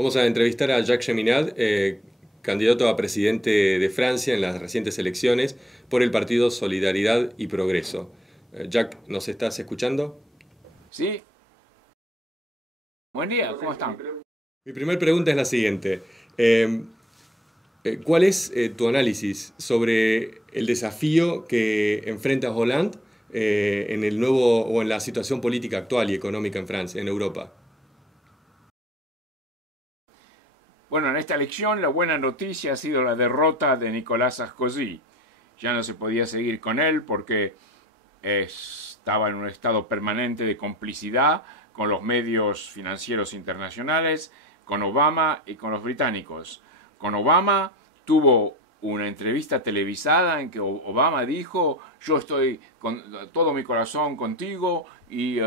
Vamos a entrevistar a Jacques Cheminade, candidato a presidente de Francia en las recientes elecciones por el partido Solidaridad y Progreso. Jacques, ¿nos estás escuchando? Sí. Buen día, ¿cómo están? Mi primera pregunta es la siguiente. ¿Cuál es tu análisis sobre el desafío que enfrenta Hollande en el nuevo o en la situación política actual y económica en Francia, en Europa? Bueno, en esta elección la buena noticia ha sido la derrota de Nicolas Sarkozy. Ya no se podía seguir con él porque estaba en un estado permanente de complicidad con los medios financieros internacionales, con Obama y con los británicos. Con Obama tuvo una entrevista televisada en que Obama dijo: yo estoy con todo mi corazón contigo y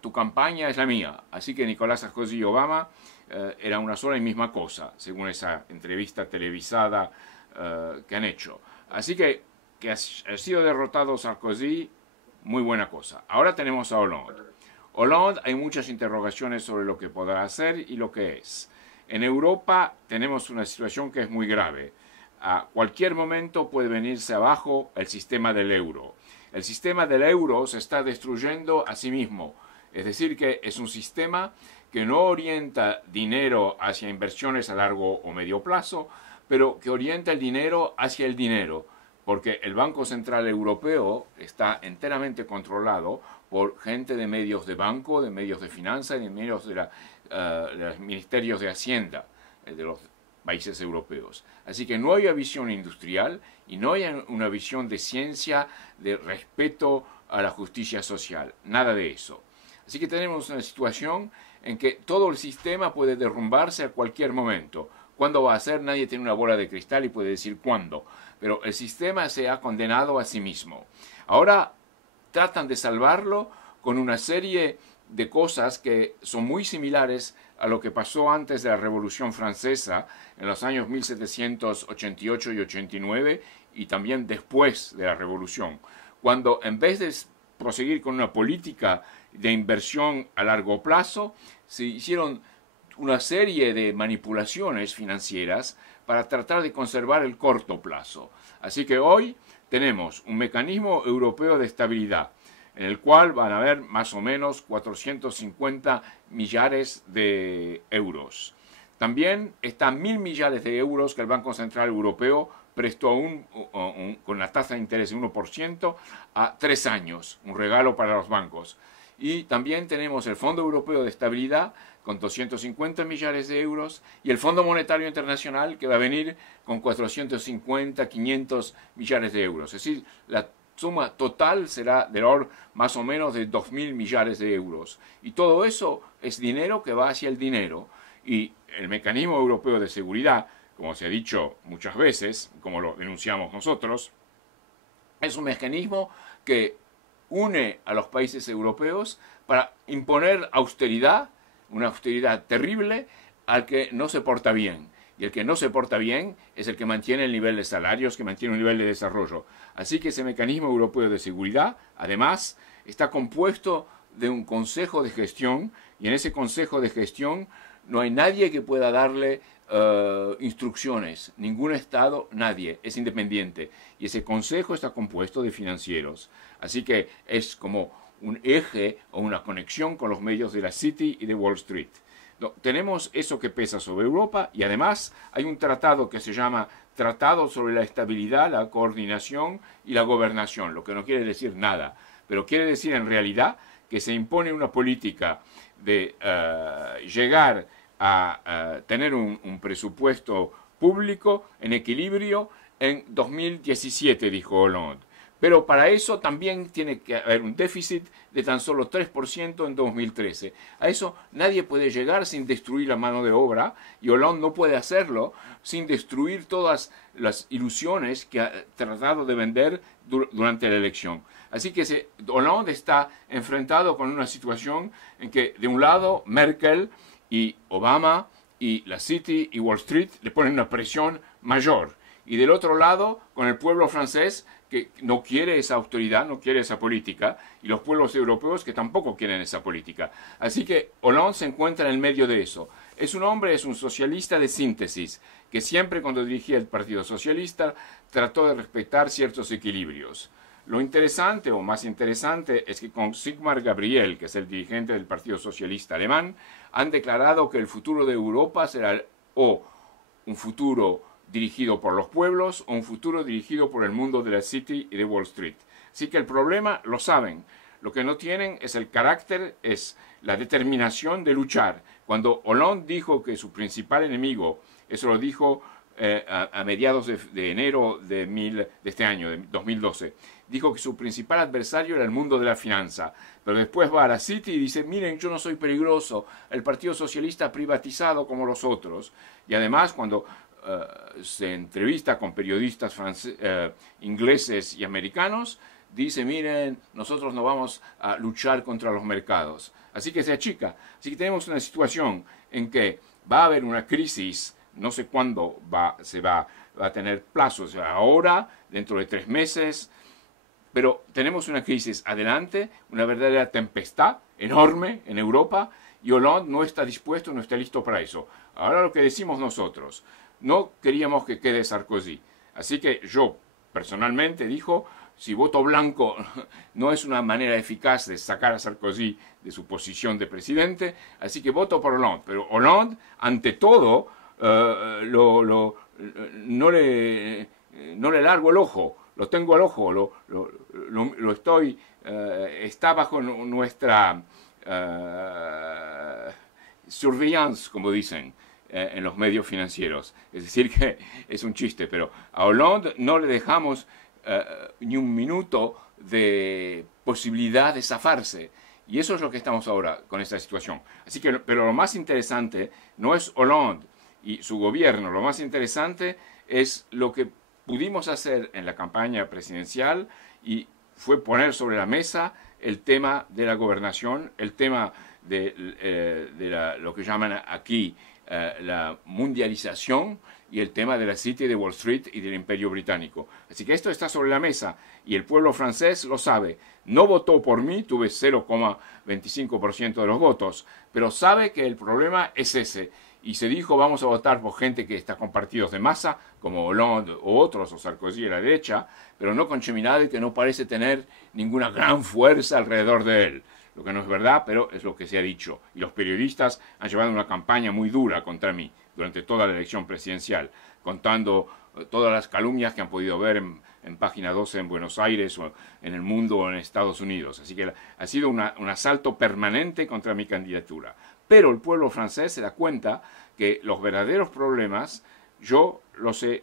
tu campaña es la mía. Así que Nicolás Sarkozy y Obama era una sola y misma cosa, según esa entrevista televisada que han hecho. Así que ha sido derrotado Sarkozy, muy buena cosa. Ahora tenemos a Hollande. Hollande, hay muchas interrogaciones sobre lo que podrá hacer y lo que es. En Europa tenemos una situación que es muy grave. A cualquier momento puede venirse abajo el sistema del euro. El sistema del euro se está destruyendo a sí mismo. Es decir, que es un sistema que no orienta dinero hacia inversiones a largo o medio plazo, pero que orienta el dinero hacia el dinero, porque el Banco Central Europeo está enteramente controlado por gente de medios de banco, de medios de finanzas y de medios de los ministerios de Hacienda de los países europeos. Así que no hay una visión industrial y no hay una visión de ciencia, de respeto a la justicia social, nada de eso. Así que tenemos una situación en que todo el sistema puede derrumbarse a cualquier momento. ¿Cuándo va a ser? Nadie tiene una bola de cristal y puede decir cuándo. Pero el sistema se ha condenado a sí mismo. Ahora tratan de salvarlo con una serie de cosas que son muy similares a lo que pasó antes de la Revolución Francesa en los años 1788 y 89 y también después de la Revolución, cuando en vez de proseguir con una política de inversión a largo plazo, se hicieron una serie de manipulaciones financieras para tratar de conservar el corto plazo. Así que hoy tenemos un mecanismo europeo de estabilidad, en el cual van a haber más o menos 450 millares de euros. También están 1.000 millares de euros que el Banco Central Europeo prestó con la tasa de interés de 1% a 3 años, un regalo para los bancos. Y también tenemos el Fondo Europeo de Estabilidad con 250 millares de euros y el Fondo Monetario Internacional que va a venir con 450, 500 millares de euros. Es decir, la suma total será de orden más o menos de 2.000 millares de euros. Y todo eso es dinero que va hacia el dinero. Y el mecanismo europeo de seguridad, como se ha dicho muchas veces, como lo denunciamos nosotros, es un mecanismo que une a los países europeos para imponer austeridad, una austeridad terrible al que no se porta bien. Y el que no se porta bien es el que mantiene el nivel de salarios, que mantiene un nivel de desarrollo. Así que ese mecanismo europeo de seguridad, además, está compuesto de un consejo de gestión, y en ese consejo de gestión no hay nadie que pueda darle instrucciones, ningún Estado, nadie, es independiente. Y ese consejo está compuesto de financieros. Así que es como un eje o una conexión con los medios de la City y de Wall Street. Tenemos eso que pesa sobre Europa y además hay un tratado que se llama Tratado sobre la Estabilidad, la Coordinación y la Gobernación, lo que no quiere decir nada, pero quiere decir en realidad que se impone una política de llegar a tener un presupuesto público en equilibrio en 2017, dijo Hollande. Pero para eso también tiene que haber un déficit de tan solo 3% en 2013. A eso nadie puede llegar sin destruir la mano de obra y Hollande no puede hacerlo sin destruir todas las ilusiones que ha tratado de vender durante la elección. Así que Hollande está enfrentado con una situación en que de un lado Merkel y Obama y la City y Wall Street le ponen una presión mayor. Y del otro lado, con el pueblo francés que no quiere esa autoridad, no quiere esa política, y los pueblos europeos que tampoco quieren esa política. Así que Hollande se encuentra en el medio de eso. es un socialista de síntesis, que siempre cuando dirigía el Partido Socialista trató de respetar ciertos equilibrios. Lo interesante, o más interesante, es que con Sigmar Gabriel, que es el dirigente del Partido Socialista Alemán, han declarado que el futuro de Europa será o un futuro dirigido por los pueblos o un futuro dirigido por el mundo de la City y de Wall Street. Así que el problema lo saben. Lo que no tienen es el carácter, es la determinación de luchar. Cuando Hollande dijo que su principal enemigo, eso lo dijo a mediados de enero de este año, de 2012, dijo que su principal adversario era el mundo de la finanza, pero después va a la City y dice, miren, yo no soy peligroso, el Partido Socialista ha privatizado como los otros. Y además, cuando se entrevista con periodistas ingleses y americanos, dice, miren, nosotros no vamos a luchar contra los mercados. Así que se achica. Así que tenemos una situación en que va a haber una crisis, no sé cuándo se va a tener plazos, o sea, ahora, dentro de 3 meses, pero tenemos una crisis adelante, una verdadera tempestad enorme en Europa, y Hollande no está dispuesto, no está listo para eso. Ahora lo que decimos nosotros, no queríamos que quede Sarkozy. Así que yo, personalmente, dijo, si voto blanco no es una manera eficaz de sacar a Sarkozy de su posición de presidente, así que voto por Hollande. Pero Hollande, ante todo, no le largo el ojo, lo tengo al ojo, lo estoy, está bajo nuestra surveillance, como dicen en los medios financieros. Es decir, que es un chiste, pero a Hollande no le dejamos ni un minuto de posibilidad de zafarse. Y eso es lo que estamos ahora con esta situación. Así que, pero lo más interesante no es Hollande y su gobierno, lo más interesante es lo que pudimos hacer en la campaña presidencial, y fue poner sobre la mesa el tema de la gobernación, el tema de lo que llaman aquí la mundialización, y el tema de la City de Wall Street y del Imperio Británico. Así que esto está sobre la mesa y el pueblo francés lo sabe. No votó por mí, tuve 0,25% de los votos, pero sabe que el problema es ese. Y se dijo, vamos a votar por gente que está con partidos de masa, como Hollande o otros, o Sarkozy a la derecha, pero no con Cheminade, que no parece tener ninguna gran fuerza alrededor de él. Lo que no es verdad, pero es lo que se ha dicho. Y los periodistas han llevado una campaña muy dura contra mí durante toda la elección presidencial, contando todas las calumnias que han podido ver en Página 12 en Buenos Aires, o en el mundo, o en Estados Unidos. Así que ha sido un asalto permanente contra mi candidatura. Pero el pueblo francés se da cuenta que los verdaderos problemas yo los he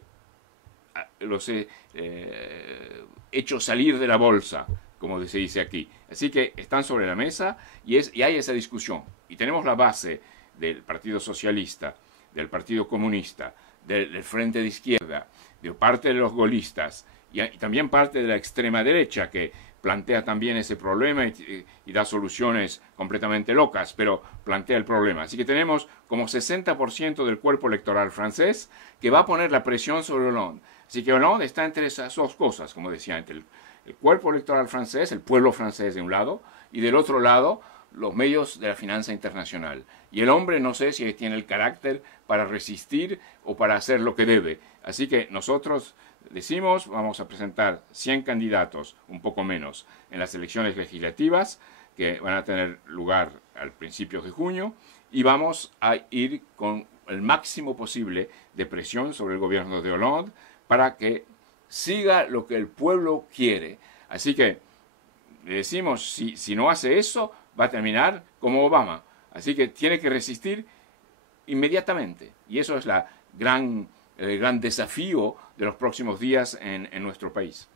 hecho salir de la bolsa, como se dice aquí. Así que están sobre la mesa y hay esa discusión. Y tenemos la base del Partido Socialista, del Partido Comunista, del Frente de Izquierda, de parte de los gaullistas y también parte de la extrema derecha, que plantea también ese problema y da soluciones completamente locas, pero plantea el problema. Así que tenemos como 60% del cuerpo electoral francés que va a poner la presión sobre Hollande. Así que Hollande está entre esas dos cosas, como decía antes, el cuerpo electoral francés, el pueblo francés de un lado, y del otro lado los medios de la finanza internacional. Y el hombre no sé si tiene el carácter para resistir o para hacer lo que debe. Así que nosotros decimos, vamos a presentar 100 candidatos, un poco menos, en las elecciones legislativas, que van a tener lugar al principio de junio, y vamos a ir con el máximo posible de presión sobre el gobierno de Hollande para que siga lo que el pueblo quiere. Así que le decimos, si no hace eso, va a terminar como Obama. Así que tiene que resistir inmediatamente. Y eso es el gran desafío de los próximos días en nuestro país.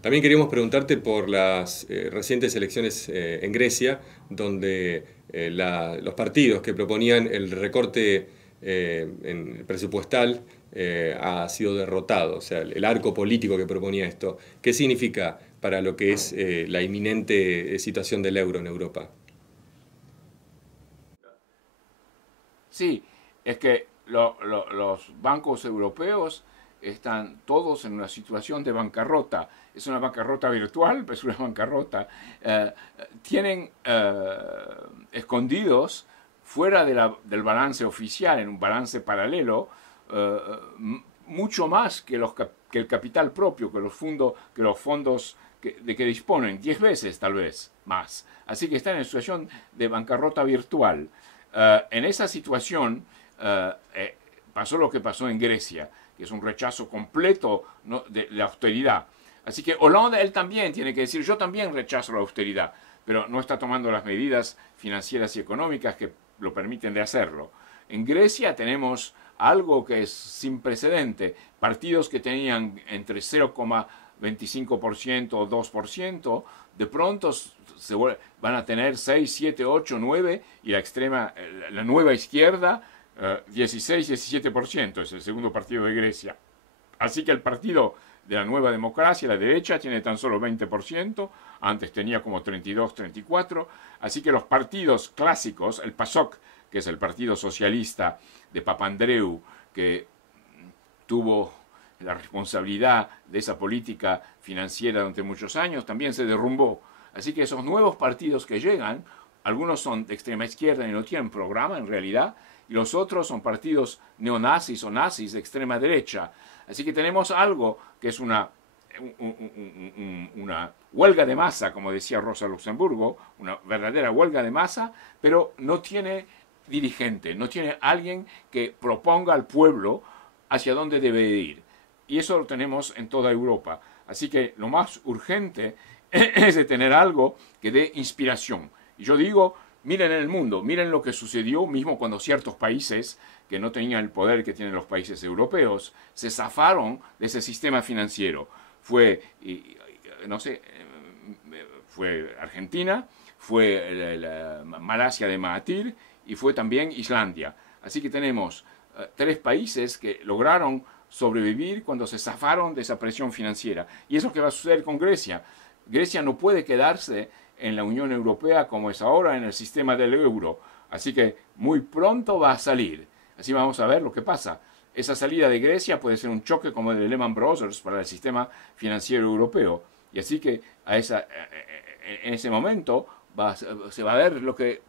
También queríamos preguntarte por las recientes elecciones en Grecia, donde los partidos que proponían el recorte presupuestal ha sido derrotado, o sea, el arco político que proponía esto. ¿Qué significa para lo que es la inminente situación del euro en Europa? Sí, es que los bancos europeos están todos en una situación de bancarrota. Es una bancarrota virtual, pero es una bancarrota. Tienen escondidos fuera del balance oficial, en un balance paralelo, mucho más que el capital propio, que los fondos de que disponen, 10 veces tal vez más. Así que están en situación de bancarrota virtual. En esa situación pasó lo que pasó en Grecia, que es un rechazo completo, ¿no?, de la austeridad. Así que Hollande, él también tiene que decir, yo también rechazo la austeridad, pero no está tomando las medidas financieras y económicas que lo permiten de hacerlo. En Grecia tenemos algo que es sin precedente. Partidos que tenían entre 0,25% o 2%, de pronto van a tener 6, 7, 8, 9, y la nueva izquierda, 16, 17%, es el segundo partido de Grecia. Así que el partido de la nueva democracia, la derecha, tiene tan solo 20%, antes tenía como 32, 34%, así que los partidos clásicos, el PASOK, que es el partido socialista de Papandreou, que tuvo la responsabilidad de esa política financiera durante muchos años, también se derrumbó. Así que esos nuevos partidos que llegan, algunos son de extrema izquierda y no tienen programa en realidad, y los otros son partidos neonazis o nazis de extrema derecha. Así que tenemos algo que es una huelga de masa, como decía Rosa Luxemburgo, una verdadera huelga de masa, pero no tiene dirigente, no tiene alguien que proponga al pueblo hacia dónde debe ir. Y eso lo tenemos en toda Europa. Así que lo más urgente es de tener algo que dé inspiración. Y yo digo, miren el mundo, miren lo que sucedió mismo cuando ciertos países que no tenían el poder que tienen los países europeos se zafaron de ese sistema financiero. Fue Argentina, fue la Malasia de Mahathir y fue también Islandia. Así que tenemos 3 países que lograron sobrevivir cuando se zafaron de esa presión financiera. Y eso que va a suceder con Grecia. Grecia no puede quedarse en la Unión Europea como es ahora, en el sistema del euro. Así que muy pronto va a salir. Así vamos a ver lo que pasa. Esa salida de Grecia puede ser un choque como el de Lehman Brothers para el sistema financiero europeo. Y así que en ese momento se va a ver lo que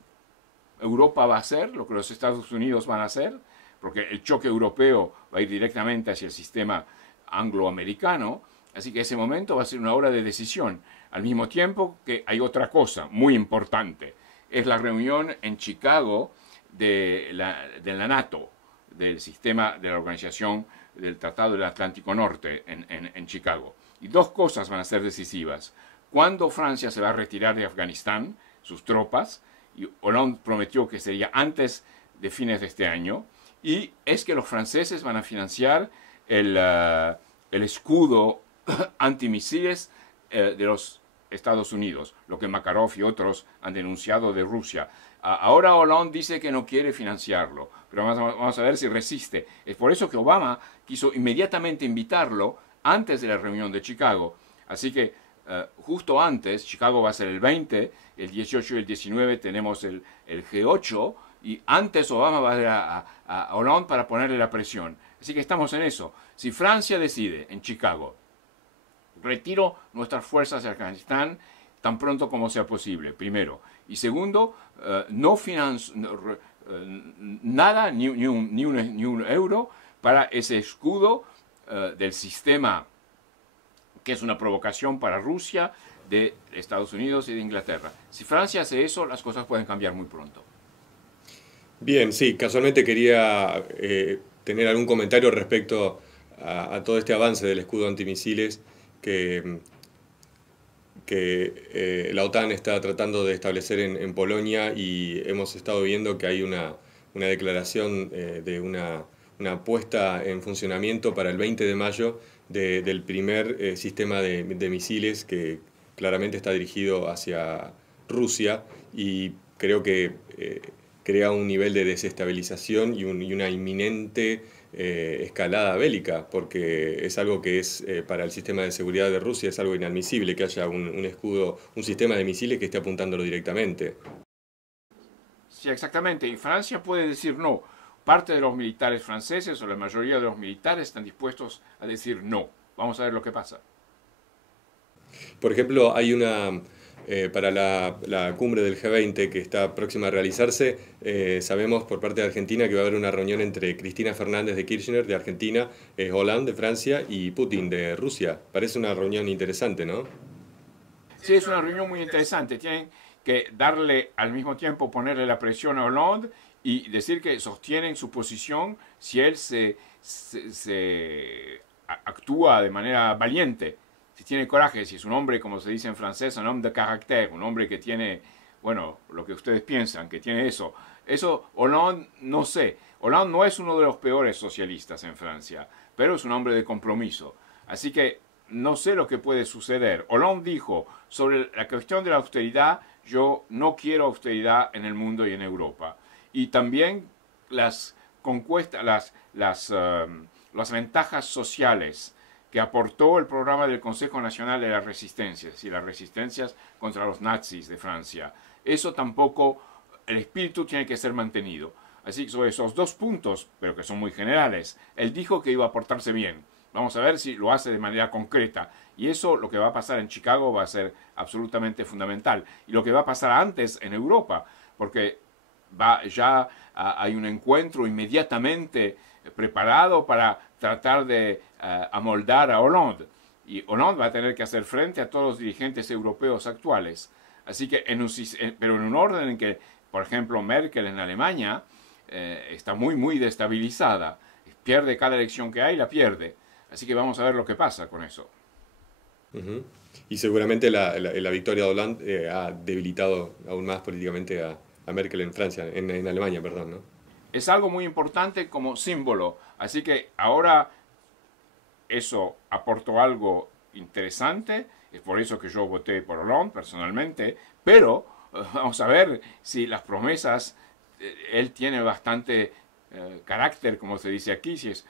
Europa va a hacer, lo que los Estados Unidos van a hacer, porque el choque europeo va a ir directamente hacia el sistema angloamericano. Así que ese momento va a ser una hora de decisión. Al mismo tiempo que hay otra cosa muy importante. Es la reunión en Chicago de la NATO, del sistema de la Organización del Tratado del Atlántico Norte en Chicago. Y 2 cosas van a ser decisivas. Cuando Francia se va a retirar de Afganistán, sus tropas, y Hollande prometió que sería antes de fines de este año, y es que los franceses van a financiar el escudo antimisiles de los Estados Unidos, lo que Makarov y otros han denunciado de Rusia. Ahora Hollande dice que no quiere financiarlo, pero vamos a ver si resiste. Es por eso que Obama quiso inmediatamente invitarlo antes de la reunión de Chicago. Así que justo antes, Chicago va a ser el 20, el 18 y el 19 tenemos el G8, y antes Obama va a ir a Hollande para ponerle la presión. Así que estamos en eso. Si Francia decide en Chicago, retiro nuestras fuerzas de Afganistán tan pronto como sea posible, primero. Y segundo, no nada, ni un euro para ese escudo del sistema que es una provocación para Rusia, de Estados Unidos y de Inglaterra. Si Francia hace eso, las cosas pueden cambiar muy pronto. Bien, sí, casualmente quería tener algún comentario respecto a todo este avance del escudo antimisiles que la OTAN está tratando de establecer en Polonia, y hemos estado viendo que hay una declaración de una puesta en funcionamiento para el 20 de mayo del primer sistema de misiles que claramente está dirigido hacia Rusia, y creo que crea un nivel de desestabilización y una inminente escalada bélica, porque es algo que es para el sistema de seguridad de Rusia es algo inadmisible que haya un escudo, un sistema de misiles que esté apuntándolo directamente. Sí, exactamente. Y Francia puede decir no. Parte de los militares franceses o la mayoría de los militares están dispuestos a decir no. Vamos a ver lo que pasa. Por ejemplo, hay para la cumbre del G20 que está próxima a realizarse, sabemos por parte de Argentina que va a haber una reunión entre Cristina Fernández de Kirchner de Argentina, Hollande de Francia y Putin de Rusia. Parece una reunión interesante, ¿no? Sí, es una reunión muy interesante. Tienen que darle al mismo tiempo, ponerle la presión a Hollande y decir que sostienen su posición si él actúa de manera valiente, si tiene coraje, si es un hombre, como se dice en francés, un hombre de carácter, un hombre que tiene, bueno, lo que ustedes piensan, que tiene eso. Eso, Hollande, no sé. Hollande no es uno de los peores socialistas en Francia, pero es un hombre de compromiso. Así que no sé lo que puede suceder. Hollande dijo sobre la cuestión de la austeridad, yo no quiero austeridad en el mundo y en Europa. Y también las conquistas, las ventajas sociales que aportó el programa del Consejo Nacional de las Resistencias y las resistencias contra los nazis de Francia. Eso tampoco, el espíritu tiene que ser mantenido. Así que sobre esos dos puntos, pero que son muy generales, él dijo que iba a portarse bien. Vamos a ver si lo hace de manera concreta. Y eso, lo que va a pasar en Chicago, va a ser absolutamente fundamental. Y lo que va a pasar antes en Europa, porque ya hay un encuentro inmediatamente preparado para tratar de amoldar a Hollande. Y Hollande va a tener que hacer frente a todos los dirigentes europeos actuales. Así que, pero en un orden en que, por ejemplo, Merkel en Alemania está muy destabilizada. Pierde cada elección que hay, la pierde. Así que vamos a ver lo que pasa con eso. Uh-huh. Y seguramente la victoria de Hollande ha debilitado aún más políticamente a Merkel en Francia, en Alemania, perdón, ¿no? Es algo muy importante como símbolo. Así que ahora eso aportó algo interesante. Es por eso que yo voté por Hollande personalmente. Pero vamos a ver si las promesas, él tiene bastante carácter, como se dice aquí, si es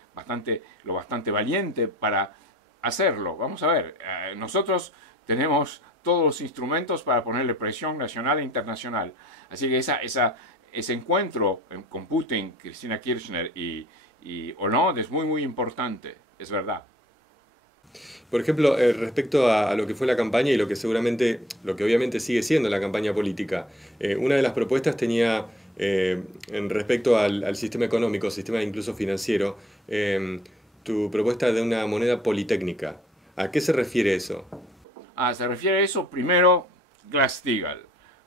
lo bastante valiente para hacerlo. Vamos a ver, nosotros tenemos todos los instrumentos para ponerle presión nacional e internacional. Así que ese encuentro con Putin, Cristina Kirchner y Hollande es muy importante, es verdad. Por ejemplo, respecto a lo que fue la campaña y lo que obviamente sigue siendo la campaña política, una de las propuestas tenía, en respecto al sistema económico, sistema incluso financiero, tu propuesta de una moneda politécnica. ¿A qué se refiere eso? Se refiere a eso, primero, Glass-Steagall.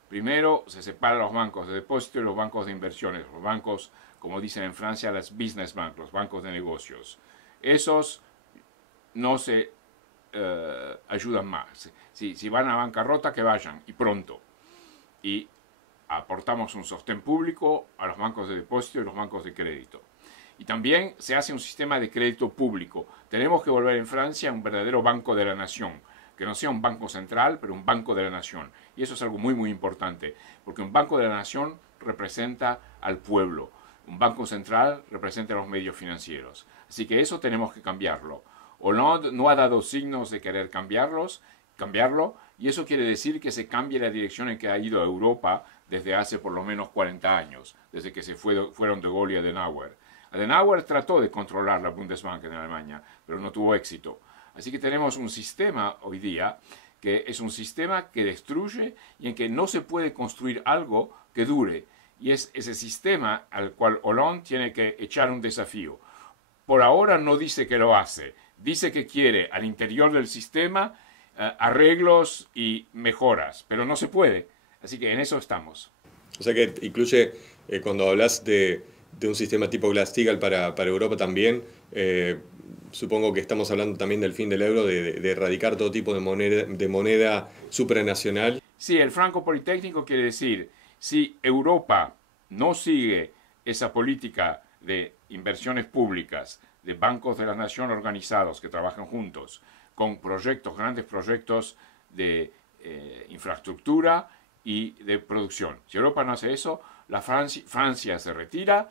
Primero se separan los bancos de depósito y los bancos de inversiones, los bancos, como dicen en Francia, las business banks, los bancos de negocios. Esos no se ayudan más. Si van a bancarrota, que vayan, y pronto. Y aportamos un sostén público a los bancos de depósito y los bancos de crédito. Y también se hace un sistema de crédito público. Tenemos que volver en Francia a un verdadero banco de la nación, que no sea un banco central, pero un banco de la nación. Y eso es algo muy importante, porque un banco de la nación representa al pueblo. Un banco central representa a los medios financieros. Así que eso tenemos que cambiarlo. Hollande no ha dado signos de querer cambiarlo, y eso quiere decir que se cambie la dirección en que ha ido Europa desde hace por lo menos 40 años, desde que fueron de Gaulle y Adenauer. Adenauer trató de controlar la Bundesbank en Alemania, pero no tuvo éxito. Así que tenemos un sistema hoy día que es un sistema que destruye y en que no se puede construir algo que dure. Y es ese sistema al cual Hollande tiene que echar un desafío. Por ahora no dice que lo hace. Dice que quiere al interior del sistema arreglos y mejoras, pero no se puede. Así que en eso estamos. O sea que incluye, cuando hablas de un sistema tipo Glass-Steagall para Europa también, supongo que estamos hablando también del fin del euro, de erradicar todo tipo de moneda supranacional. Sí, el franco politécnico quiere decir, si Europa no sigue esa política de inversiones públicas, de bancos de la nación organizados que trabajan juntos, con grandes proyectos de infraestructura y de producción. Si Europa no hace eso, Francia se retira,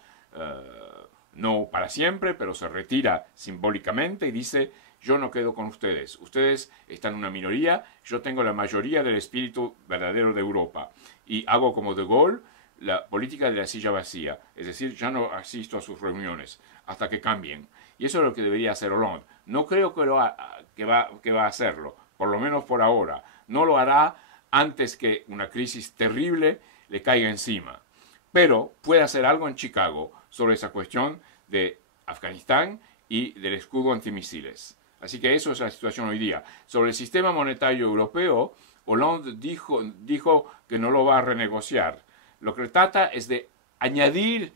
no para siempre, pero se retira simbólicamente y dice, yo no quedo con ustedes. Ustedes están en una minoría, yo tengo la mayoría del espíritu verdadero de Europa. Y hago como De Gaulle, la política de la silla vacía. Es decir, ya no asisto a sus reuniones hasta que cambien. Y eso es lo que debería hacer Hollande. No creo que va a hacerlo, por lo menos por ahora. No lo hará antes que una crisis terrible le caiga encima. Pero puede hacer algo en Chicago sobre esa cuestión de Afganistán y del escudo antimisiles. Así que eso es la situación hoy día. Sobre el sistema monetario europeo, Hollande dijo que no lo va a renegociar. Lo que trata es de añadir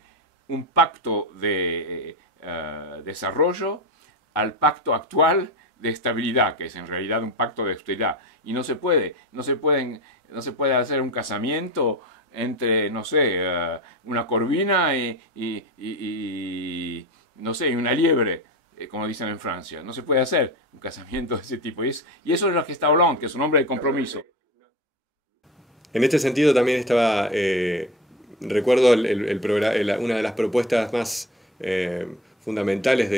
un pacto de desarrollo al pacto actual de estabilidad, que es en realidad un pacto de austeridad. Y no se puede hacer un casamiento entre, no sé, una corvina y no sé, una liebre, como dicen en Francia. No se puede hacer un casamiento de ese tipo. Y eso es lo que está Hollande, que es un hombre de compromiso. En este sentido también estaba, recuerdo una de las propuestas más fundamentales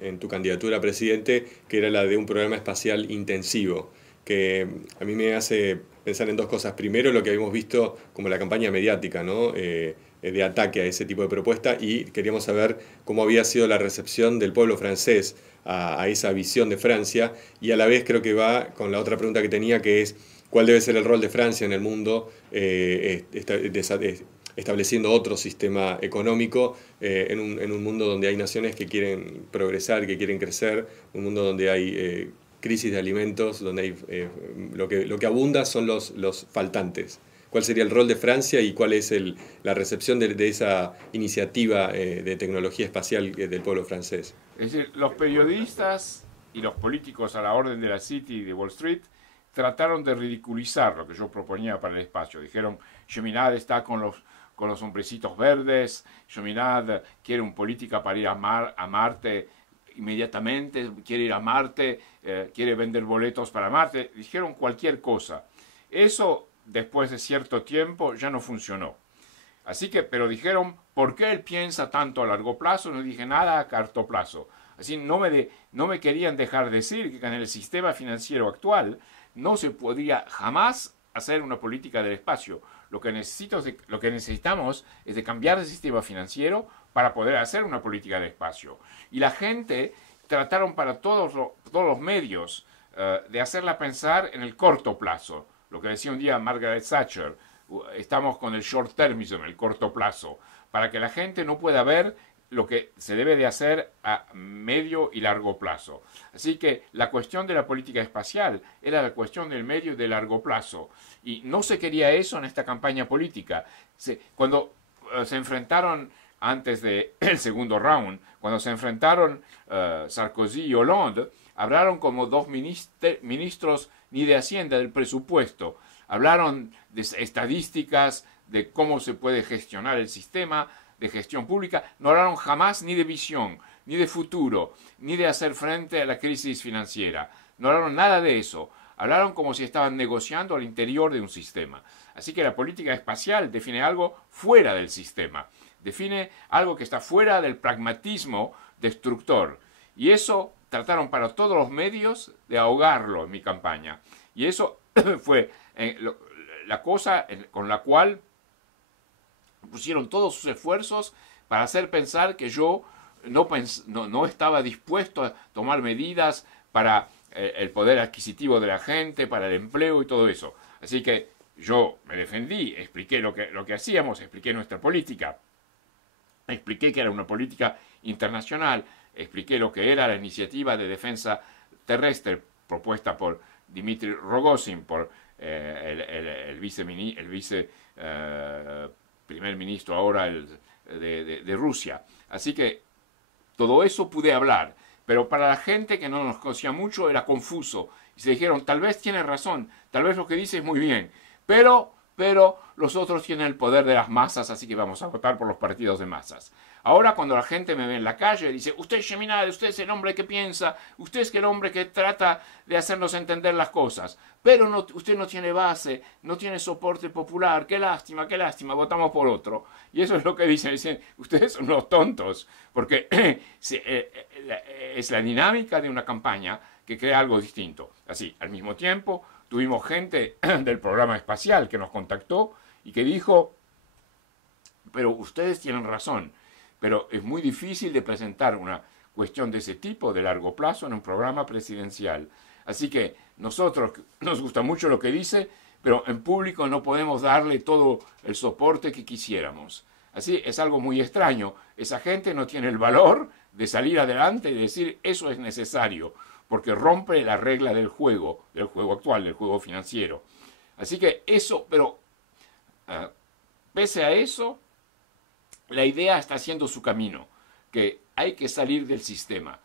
en tu candidatura a presidente, que era la de un programa espacial intensivo, que a mí me hace pensar en dos cosas. Primero, lo que habíamos visto como la campaña mediática, ¿no? De ataque a ese tipo de propuesta, y queríamos saber cómo había sido la recepción del pueblo francés a esa visión de Francia, y a la vez creo que va con la otra pregunta que tenía, que es cuál debe ser el rol de Francia en el mundo, estableciendo otro sistema económico en un mundo donde hay naciones que quieren progresar, que quieren crecer, un mundo donde hay crisis de alimentos, donde hay, lo que abunda son los faltantes. ¿Cuál sería el rol de Francia y cuál es la recepción de esa iniciativa de tecnología espacial del pueblo francés? Es decir, los periodistas y los políticos a la orden de la City y de Wall Street trataron de ridiculizar lo que yo proponía para el espacio. Dijeron, Cheminade está con los hombrecitos verdes, Cheminade quiere una política para ir a Marte inmediatamente, quiere ir a Marte, quiere vender boletos para Marte. Dijeron cualquier cosa. Eso, después de cierto tiempo, ya no funcionó. Así que, pero dijeron, ¿por qué él piensa tanto a largo plazo? No dije nada a corto plazo. Así no me querían dejar decir que en el sistema financiero actual no se podría jamás hacer una política del espacio. Lo que necesitamos es de cambiar el sistema financiero para poder hacer una política del espacio. Y la gente trataron para todos los medios de hacerla pensar en el corto plazo. Lo que decía un día Margaret Thatcher, estamos con el short termism, el corto plazo, para que la gente no pueda ver lo que se debe de hacer a medio y largo plazo. Así que la cuestión de la política espacial era la cuestión del medio y del largo plazo. Y no se quería eso en esta campaña política. Cuando se enfrentaron antes del segundo round, cuando se enfrentaron Sarkozy y Hollande, hablaron como dos ministros ni de Hacienda, del presupuesto. Hablaron de estadísticas, de cómo se puede gestionar el sistema de gestión pública. No hablaron jamás ni de visión, ni de futuro, ni de hacer frente a la crisis financiera. No hablaron nada de eso. Hablaron como si estaban negociando al interior de un sistema. Así que la política espacial define algo fuera del sistema. Define algo que está fuera del pragmatismo destructor. Y eso trataron para todos los medios de ahogarlo en mi campaña. Y eso fue la cosa con la cual pusieron todos sus esfuerzos para hacer pensar que yo no estaba dispuesto a tomar medidas para el poder adquisitivo de la gente, para el empleo y todo eso. Así que yo me defendí, expliqué lo que hacíamos, expliqué nuestra política, expliqué que era una política internacional, expliqué lo que era la iniciativa de defensa terrestre propuesta por Dmitry Rogozin, por el primer ministro ahora de Rusia. Así que todo eso pude hablar, pero para la gente que no nos conocía mucho era confuso. Y se dijeron, tal vez tiene razón, tal vez lo que dice es muy bien, pero los otros tienen el poder de las masas, así que vamos a votar por los partidos de masas. Ahora cuando la gente me ve en la calle dice, usted es Cheminade, usted es el hombre que piensa, usted es el hombre que trata de hacernos entender las cosas, pero usted no tiene base, no tiene soporte popular, qué lástima, votamos por otro. Y eso es lo que dicen, ustedes son los tontos, porque es la dinámica de una campaña que crea algo distinto. Así, al mismo tiempo, tuvimos gente del programa espacial que nos contactó y que dijo, pero ustedes tienen razón, pero es muy difícil de presentar una cuestión de ese tipo de largo plazo en un programa presidencial. Así que nosotros nos gusta mucho lo que dice, pero en público no podemos darle todo el soporte que quisiéramos. Así es algo muy extraño. Esa gente no tiene el valor de salir adelante y decir eso es necesario, porque rompe la regla del juego actual, del juego financiero. Así que eso, pero pese a eso, la idea está haciendo su camino, que hay que salir del sistema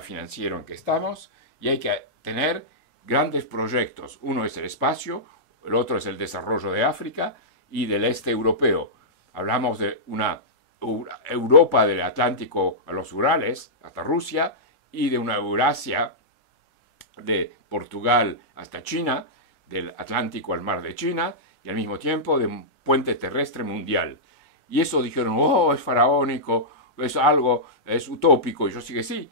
financiero en que estamos y hay que tener grandes proyectos. Uno es el espacio, el otro es el desarrollo de África y del este europeo. Hablamos de una Europa del Atlántico a los Urales, hasta Rusia, y de una Eurasia de Portugal hasta China, del Atlántico al Mar de China, y al mismo tiempo de un puente terrestre mundial. Y eso dijeron, oh, es faraónico, es utópico. Y yo sí que sí,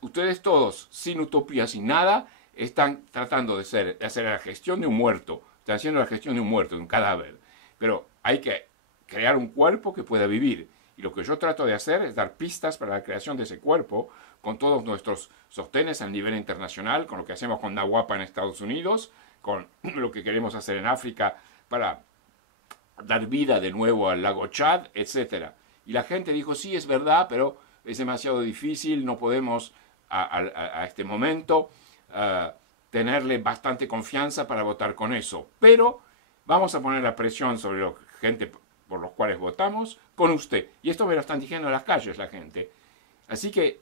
ustedes todos, sin utopía, sin nada, están tratando de hacer la gestión de un muerto, están haciendo la gestión de un muerto, de un cadáver. Pero hay que crear un cuerpo que pueda vivir. Y lo que yo trato de hacer es dar pistas para la creación de ese cuerpo, con todos nuestros sostenes a nivel internacional, con lo que hacemos con Nahuapa en Estados Unidos, con lo que queremos hacer en África para dar vida de nuevo al lago Chad, etc. Y la gente dijo, sí, es verdad, pero es demasiado difícil, no podemos a este momento tenerle bastante confianza para votar con eso. Pero vamos a poner la presión sobre la gente por los cuales votamos con usted. Y esto me lo están diciendo en las calles la gente. Así que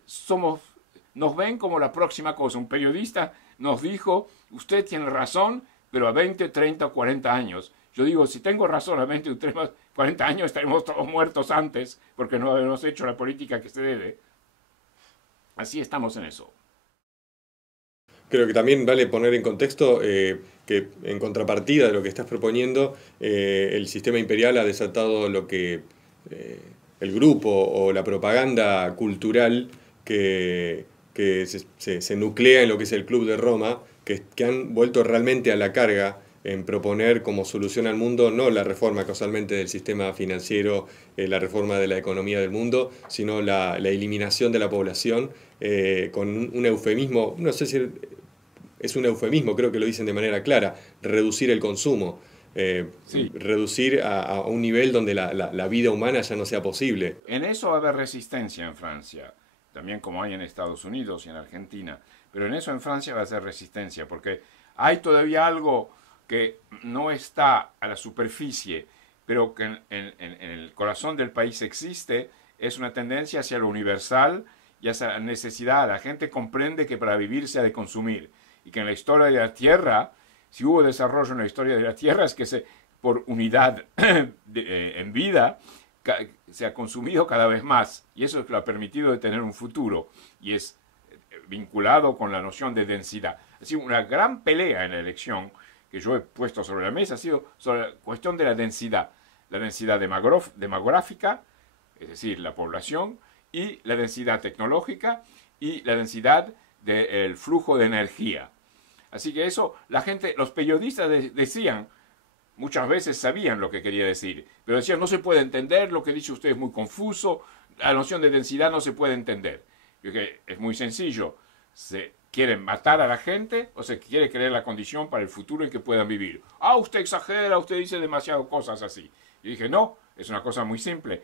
nos ven como la próxima cosa. Un periodista nos dijo, usted tiene razón, pero a 20, 30 o 40 años. Yo digo, si tengo razón a 20 o 40 años, estaremos todos muertos antes, porque no hemos hecho la política que se debe. Así estamos en eso. Creo que también vale poner en contexto que en contrapartida de lo que estás proponiendo, el sistema imperial ha desatado lo que el grupo o la propaganda cultural que se nuclea en lo que es el Club de Roma, que han vuelto realmente a la carga en proponer como solución al mundo no la reforma causalmente del sistema financiero, la reforma de la economía del mundo, sino la eliminación de la población con un eufemismo, no sé si es un eufemismo, creo que lo dicen de manera clara, reducir el consumo, Sí. reducir a un nivel donde la vida humana ya no sea posible. En eso va a haber resistencia en Francia, también como hay en Estados Unidos y en Argentina, pero en eso en Francia va a ser resistencia, porque hay todavía algo que no está a la superficie, pero que en el corazón del país existe, es una tendencia hacia lo universal y hacia la necesidad. La gente comprende que para vivir se ha de consumir y que en la historia de la Tierra, si hubo desarrollo en la historia de la Tierra, es que por unidad en vida se ha consumido cada vez más y eso es lo que ha permitido de tener un futuro y es vinculado con la noción de densidad. Ha sido una gran pelea en la elección que yo he puesto sobre la mesa, ha sido sobre la cuestión de la densidad demográfica, es decir, la población, y la densidad tecnológica y la densidad del flujo de energía. Así que eso, la gente, los periodistas decían, muchas veces sabían lo que quería decir, pero decían, no se puede entender, lo que dice usted es muy confuso, la noción de densidad no se puede entender. Porque es muy sencillo, se quieren matar a la gente o se quiere crear la condición para el futuro en que puedan vivir. Ah, usted exagera, usted dice demasiadas cosas así. Y dije, no, es una cosa muy simple.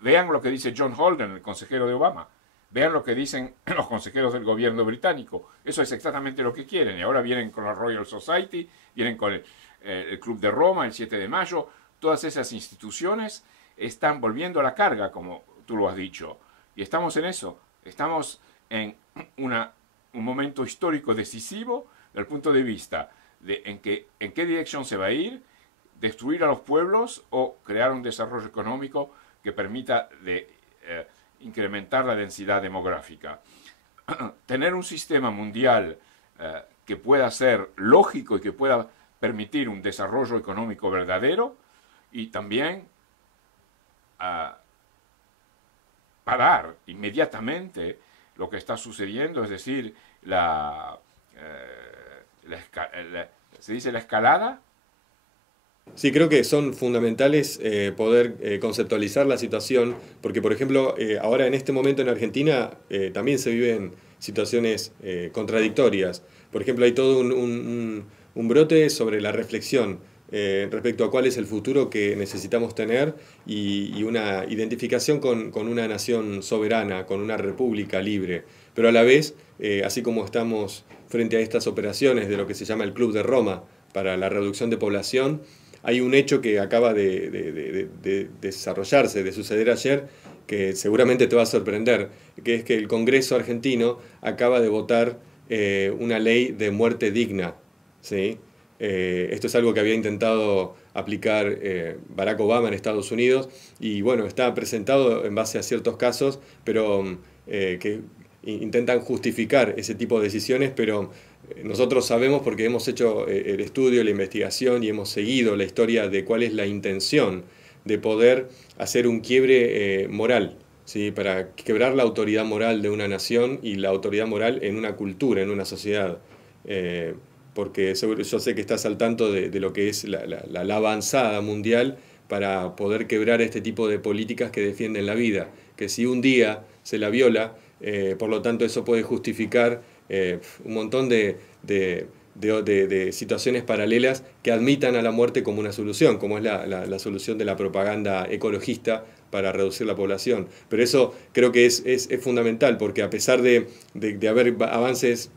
Vean lo que dice John Holden, el consejero de Obama. Vean lo que dicen los consejeros del gobierno británico. Eso es exactamente lo que quieren. Y ahora vienen con la Royal Society, vienen con el Club de Roma, el 7 de mayo. Todas esas instituciones están volviendo a la carga, como tú lo has dicho. Y estamos en eso. Estamos en un momento histórico decisivo desde el punto de vista de en qué dirección se va a ir, destruir a los pueblos o crear un desarrollo económico que permita incrementar la densidad demográfica. Tener un sistema mundial que pueda ser lógico y que pueda permitir un desarrollo económico verdadero y también parar inmediatamente lo que está sucediendo, es decir, ¿se dice la escalada? Sí, creo que son fundamentales poder conceptualizar la situación, porque por ejemplo, ahora en este momento en Argentina también se situaciones contradictorias. Por ejemplo, hay todo un brote sobre la reflexión respecto a cuál es el futuro que necesitamos tener y una identificación con una nación soberana, con una república libre. Pero a la vez, así como estamos frente a estas operaciones de lo que se llama el Club de Roma para la reducción de población, hay un hecho que acaba de desarrollarse, de suceder ayer, que seguramente te va a sorprender, que es que el Congreso argentino acaba de votar una ley de muerte digna, ¿sí? Esto es algo que había intentado aplicar Barack Obama en Estados Unidos y bueno, está presentado en base a ciertos casos, pero que intentan justificar ese tipo de decisiones, pero nosotros sabemos porque hemos hecho el estudio, la investigación y hemos seguido la historia de cuál es la intención de poder hacer un quiebre moral, ¿sí? Para quebrar la autoridad moral de una nación y la autoridad moral en una cultura, en una sociedad. Porque yo sé que estás al tanto de lo que es la avanzada mundial para poder quebrar este tipo de políticas que defienden la vida, que si un día se la viola, por lo tanto eso puede justificar un montón de situaciones paralelas que admitan a la muerte como una solución, como es la solución de la propaganda ecologista para reducir la población. Pero eso creo que es fundamental, porque a pesar de haber avances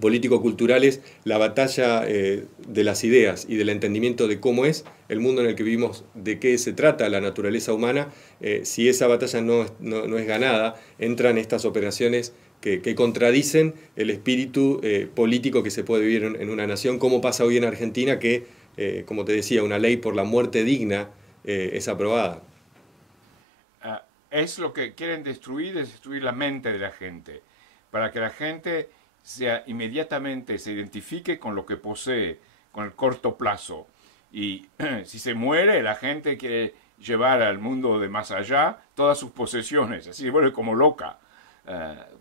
político-culturales, la batalla de las ideas y del entendimiento de cómo es el mundo en el que vivimos, de qué se trata la naturaleza humana, si esa batalla no es ganada, entran estas operaciones que contradicen el espíritu político que se puede vivir en una nación, como pasa hoy en Argentina, que, como te decía, una ley por la muerte digna es aprobada. Es lo que quieren destruir, es destruir la mente de la gente, para que la gente inmediatamente se identifique con lo que posee, con el corto plazo. Y si se muere, la gente quiere llevar al mundo de más allá todas sus posesiones, así se vuelve como loca,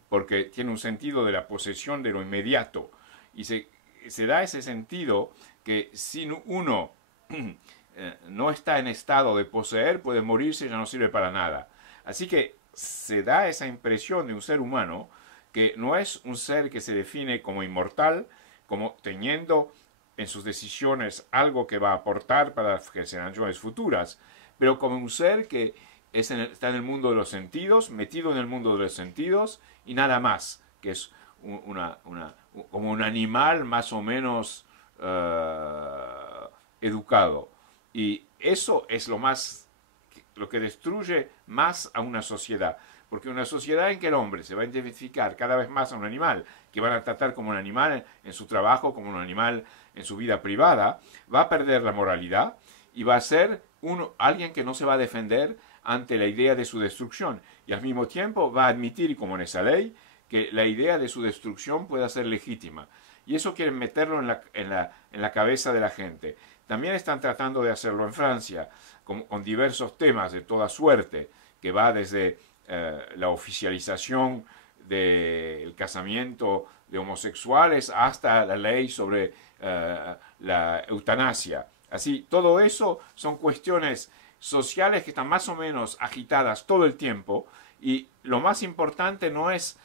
porque tiene un sentido de la posesión de lo inmediato. Y se da ese sentido que si uno no está en estado de poseer, puede morirse y ya no sirve para nada. Así que se da esa impresión de un ser humano que no es un ser que se define como inmortal, como teniendo en sus decisiones algo que va a aportar para las generaciones futuras, pero como un ser que está en el mundo de los sentidos, metido en el mundo de los sentidos y nada más, que es como un animal más o menos educado. Y eso es lo que destruye más a una sociedad. Porque una sociedad en que el hombre se va a identificar cada vez más a un animal, que van a tratar como un animal en su trabajo, como un animal en su vida privada, va a perder la moralidad y va a ser alguien que no se va a defender ante la idea de su destrucción. Y al mismo tiempo va a admitir, como en esa ley, que la idea de su destrucción pueda ser legítima. Y eso quieren meterlo en la cabeza de la gente. También están tratando de hacerlo en Francia, con diversos temas de toda suerte, que va desde la oficialización del casamiento de homosexuales hasta la ley sobre la eutanasia. Así, todo eso son cuestiones sociales que están más o menos agitadas todo el tiempo y lo más importante no es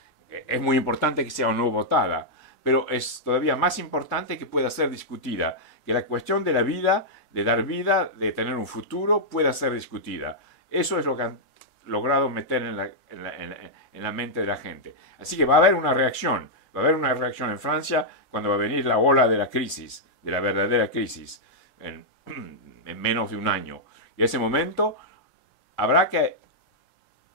muy importante que sea o no votada, pero es todavía más importante que pueda ser discutida, que la cuestión de la vida, de dar vida, de tener un futuro, pueda ser discutida. Eso es lo que han logrado meter en la mente de la gente. Así que va a haber una reacción en Francia cuando va a venir la ola de la crisis, de la verdadera crisis, en menos de un año. Y en ese momento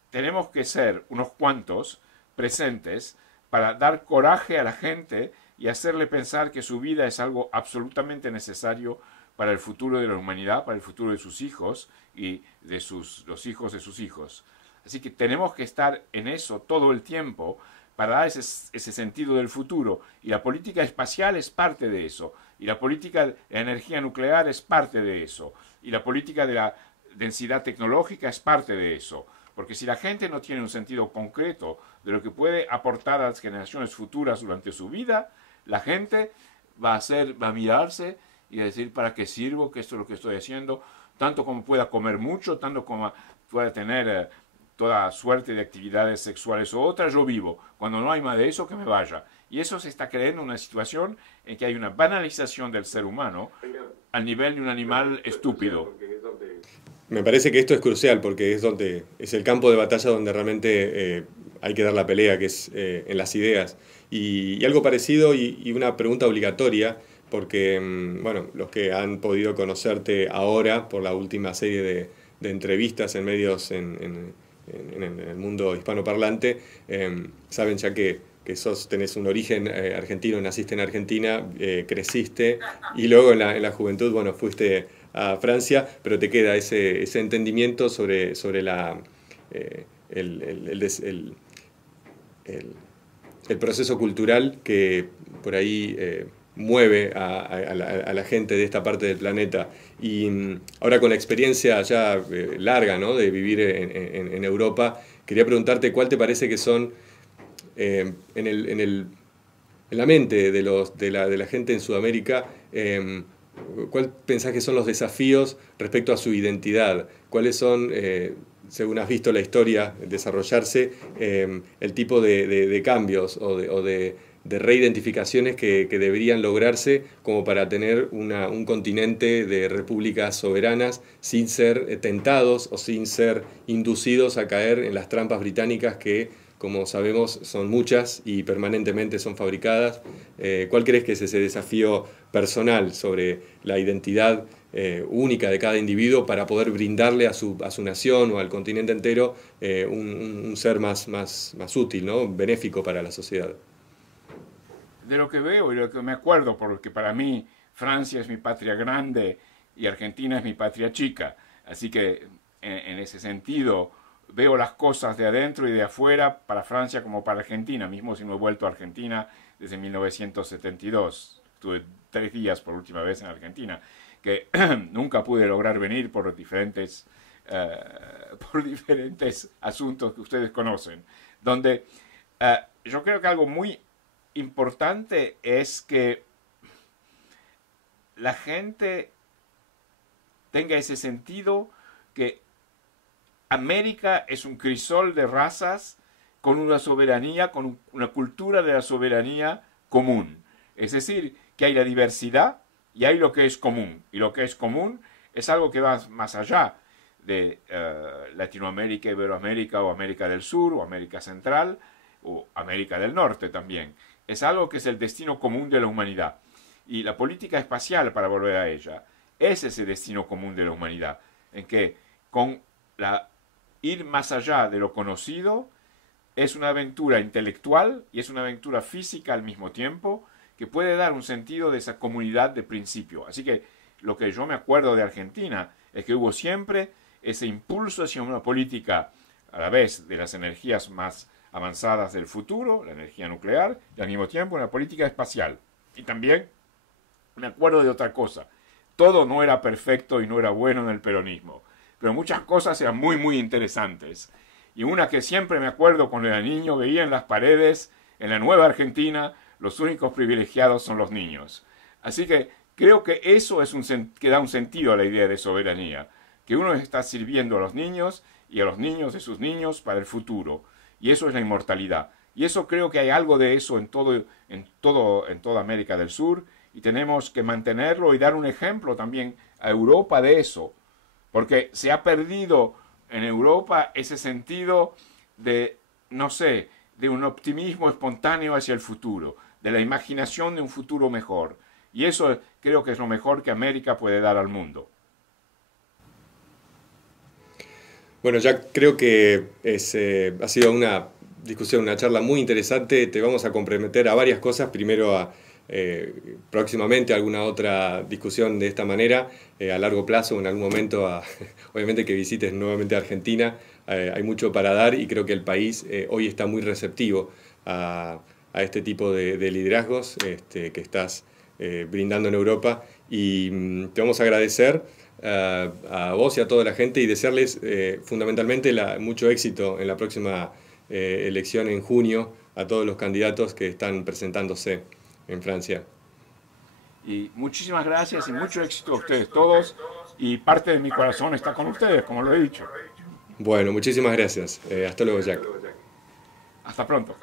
tenemos que ser unos cuantos presentes para dar coraje a la gente y hacerle pensar que su vida es algo absolutamente necesario para el futuro de la humanidad, para el futuro de sus hijos y de los hijos de sus hijos. Así que tenemos que estar en eso todo el tiempo para dar ese sentido del futuro. Y la política espacial es parte de eso. Y la política de la energía nuclear es parte de eso. Y la política de la densidad tecnológica es parte de eso. Porque si la gente no tiene un sentido concreto de lo que puede aportar a las generaciones futuras durante su vida, la gente va a mirarse y a decir, ¿para qué sirvo? Que esto es lo que estoy haciendo, tanto como pueda comer mucho, tanto como pueda tener toda suerte de actividades sexuales o otras, yo vivo. Cuando no hay más de eso, que me vaya. Y eso se está creando una situación en que hay una banalización del ser humano al nivel de un animal estúpido. Me parece que esto es crucial porque es el campo de batalla donde realmente hay que dar la pelea, que es en las ideas. Y algo parecido y una pregunta obligatoria, porque bueno, los que han podido conocerte ahora por la última serie de entrevistas en medios en el mundo hispanoparlante, saben ya que tenés un origen argentino, naciste en Argentina, creciste y luego en la juventud, bueno, fuiste a Francia, pero te queda ese entendimiento sobre el proceso cultural que por ahí mueve a la gente de esta parte del planeta. Y ahora con la experiencia ya larga, ¿no?, de vivir en Europa, quería preguntarte cuál te parece que son en la mente de la gente en Sudamérica, ¿cuál pensás que son los desafíos respecto a su identidad? ¿Cuáles son, según has visto la historia desarrollarse, el tipo de cambios o de reidentificaciones que deberían lograrse como para tener un continente de repúblicas soberanas sin ser tentados o sin ser inducidos a caer en las trampas británicas que, como sabemos, son muchas y permanentemente son fabricadas? ¿Cuál crees que es ese desafío personal sobre la identidad única de cada individuo para poder brindarle a su nación o al continente entero un ser más útil, ¿no?, benéfico para la sociedad? De lo que veo y lo que me acuerdo, porque para mí Francia es mi patria grande y Argentina es mi patria chica. Así que en ese sentido veo las cosas de adentro y de afuera para Francia como para Argentina, mismo si no he vuelto a Argentina desde 1972. Estuve 3 días por última vez en Argentina, que nunca pude lograr venir por diferentes asuntos que ustedes conocen. Donde yo creo que algo muy importante es que la gente tenga ese sentido que América es un crisol de razas con una soberanía, con una cultura de la soberanía común. Es decir, que hay la diversidad y hay lo que es común. Y lo que es común es algo que va más allá de Latinoamérica, Iberoamérica o América del Sur o América Central o América del Norte también. Es algo que es el destino común de la humanidad. Y la política espacial, para volver a ella, es ese destino común de la humanidad, en que con ir más allá de lo conocido es una aventura intelectual y es una aventura física al mismo tiempo, que puede dar un sentido de esa comunidad de principio. Así que lo que yo me acuerdo de Argentina es que hubo siempre ese impulso hacia una política a la vez de las energías más avanzadas del futuro, la energía nuclear, y al mismo tiempo una política espacial. Y también me acuerdo de otra cosa. Todo no era perfecto y no era bueno en el peronismo, pero muchas cosas eran muy, muy interesantes. Y una que siempre me acuerdo cuando era niño, veía en las paredes, en la nueva Argentina, los únicos privilegiados son los niños. Así que creo que eso es que da un sentido a la idea de soberanía, que uno está sirviendo a los niños y a los niños de sus niños para el futuro. Y eso es la inmortalidad. Y eso creo que hay algo de eso en toda América del Sur, y tenemos que mantenerlo y dar un ejemplo también a Europa de eso, porque se ha perdido en Europa ese sentido de, no sé, de un optimismo espontáneo hacia el futuro, de la imaginación de un futuro mejor. Y eso creo que es lo mejor que América puede dar al mundo. Bueno, ya creo que ha sido una discusión, una charla muy interesante. Te vamos a comprometer a varias cosas. Primero, próximamente alguna otra discusión de esta manera, a largo plazo, en algún momento, obviamente que visites nuevamente Argentina. Hay mucho para dar y creo que el país hoy está muy receptivo a este tipo de liderazgos que estás brindando en Europa. Y te vamos a agradecer a vos y a toda la gente y desearles fundamentalmente mucho éxito en la próxima elección en junio a todos los candidatos que están presentándose en Francia. Y muchísimas gracias y mucho éxito a ustedes todos, y parte de mi corazón está con ustedes, como lo he dicho. Bueno, muchísimas gracias. Hasta luego, Jack. Hasta pronto.